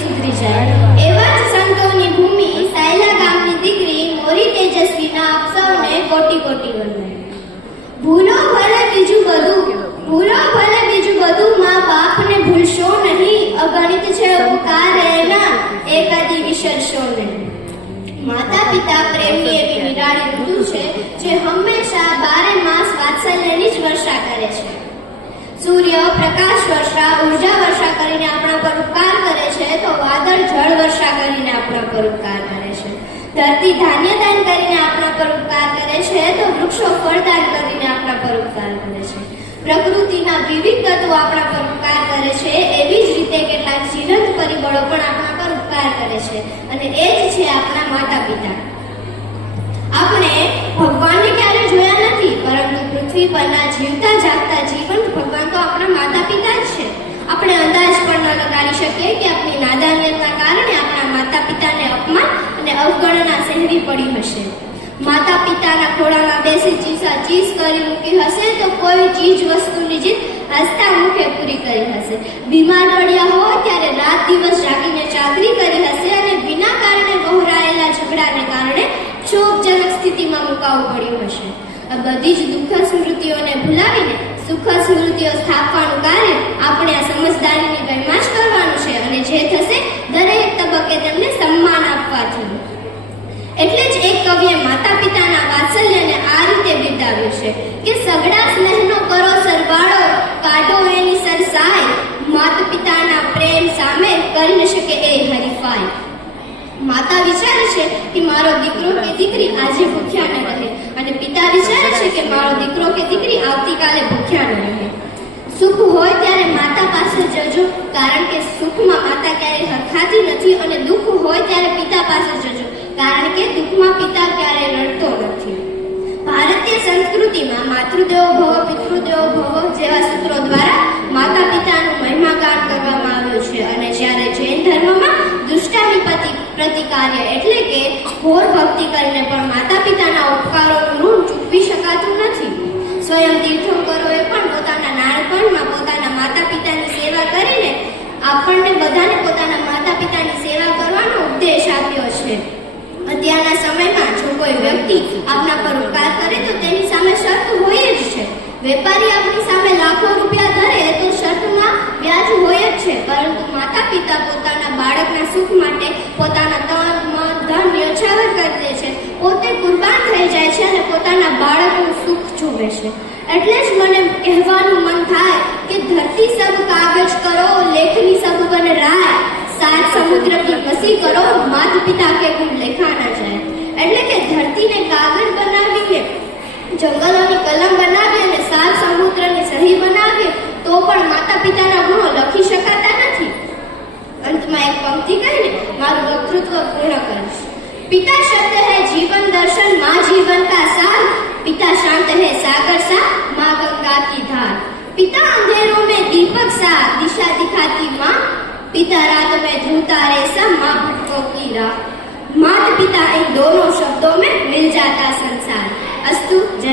સુધરી જાય એવા જ સંતોની ભૂમિ સાયલા ગામની દીકરી મોરી તેજસ્વીના આપ સૌને કોટી કોટી વંદન ભૂલો ભલે બીજું બધું, ભૂલો ભલે બીજું બધું મા બાપને ભૂલશો નહીં. અગણિત છે ઉપકાર એના, એકાદી વિસરશો નહીં. માતા પિતા પ્રેમની એવી નિરાળી ઋતુ છે જે હંમેશા બારે માસ વાત્સલ્યની જ વર્ષા કરે છે સૂર્ય પ્રકાશ વર્ષા ઊર્જા વર્ષા કરીને આપણા પર ઉપકાર કરે છે તો વાદળ જળ વર્ષા કરીને આપણા પર ઉપકાર કરે છે ધરતી ધાન્ય દાન કરીને આપણા પર ઉપકાર કરે છે તો વૃક્ષો ફળદાર કરીને આપણા પર ઉપકાર કરે છે. પ્રકૃતિના વિવિધ તત્વો આપણા પર ઉપકાર કરે છે. એવી જ રીતે કેટલાક જીવંત પરિબળો પણ આપણા પર ઉપકાર કરે છે. અને એ જ છે આપણા માતા પિતા આપણે ભગવાનને ક્યારે જોયા નથી, પરંતુ પૃથ્વી પરના જીવતા જાગતા જીવંત ભગવાન તો આપણા માતા પિતા જ છે. આપણે અંદાજ પણ ન લગાડી શકીએ કે આપણી નાદાનિયતના કારણે આપણા માતા પિતાને અપમાન અને અવગણના સહેવી પડી હશે. માતા પિતાના ખોળામાં બેસી ચીસા ચીસ કરી મૂકી હશે તો કોઈ ચીજ વસ્તુની જીત હસતા મુખે પૂરી કરી હશે. બીમાર પડ્યા હોય ત્યારે રાત દિવસ જાગીને ચાકરી કરી હશે અને વિના કારણે વહોરાયેલા ઝઘડાને કારણે શોકજનક સ્થિતિમાં મુકાવવું પડ્યું હશે. આ બધી જ દુઃખ સ્મૃતિઓને ભૂલાવીને સુખ સ્મૃતિઓ સ્થાપવાનું કાર્ય આપણે આ સમજદારીની જ કરવાનું છે અને જે થશે દરેક તબક્કે તેમને સન્માન આપવાથી એટલે જ એક કવિએ માતા પિતાના વાત્સલ્યને આ રીતે બિરદાવ્યું છે કે સગડા સ્નેહનો કરો સરવાળો કાઢો એની સરસાઈ માત પિતાના પ્રેમ સામે કરી ન શકે એ હરીફાઈ માતા વિચારે છે કે મારો દીકરો કે દીકરી આજે ભૂખ્યા ન રહે. અને પિતા વિચારે છે કે મારો દીકરો કે દીકરી આવતીકાલે ભૂખ્યા ન રહે. સુખ હોય ત્યારે માતા પાસે જજો, કારણ કે સુખમાં માતા ક્યારેય હરખાતી નથી અને દુઃખ હોય ત્યારે પિતા પાસે જજો, કારણ કે દુઃખમાં પિતા ક્યારેય રડતો નથી. ભારતીય સંસ્કૃતિમાં માતૃદેવો ભવ, પિતૃદેવો ભવ જેવા સૂત્રો દ્વારા પ્રતિકાર્ય એટલે કે ઘોર ભક્તિ કરીને પણ માતા પિતાના ઉપકારોનું ઋણ ચૂકવી શકાતું નથી. સ્વયં તીર્થંકરોએ પણ પોતાના નાનપણમાં પોતાના માતા પિતાની સેવા કરીને આપણને બધાને પોતાના માતા પિતાની સેવા કરવાનો ઉપદેશ આપ્યો છે. અત્યારના સમયમાં જો કોઈ વ્યક્તિ સૂચવે છે એટલે જ મને કહેવાનું મન થાય કે ધરતી સબ કાગજ કરો લેખની સબ બન રાય સાત સમુદ્ર કી વસી કરો માત પિતા કે ગુણ લેખાના જાય એટલે કે ધરતીને કાગળ બનાવીને જંગલોની કલમ બનાવી અને સાત સમુદ્રની સહી બનાવી તો પણ માતા પિતાના ગુણો લખી શકાતા નથી અંતમાં એક પંક્તિ કહીને મારું વક્તૃત્વ પૂર્ણ કરીશ પિતા શબ્દ હૈ જીવન દર્શન માં જીવન કા સાર पिता शांत है सागर सा माँ गंगा की धार पिता अंधेरों में दीपक सा दिशा दिखाती माँ पिता रात में ध्रुव तारे सा माँ भक्तों की राह माता पिता इन दोनों शब्दों में मिल जाता संसार अस्तु जय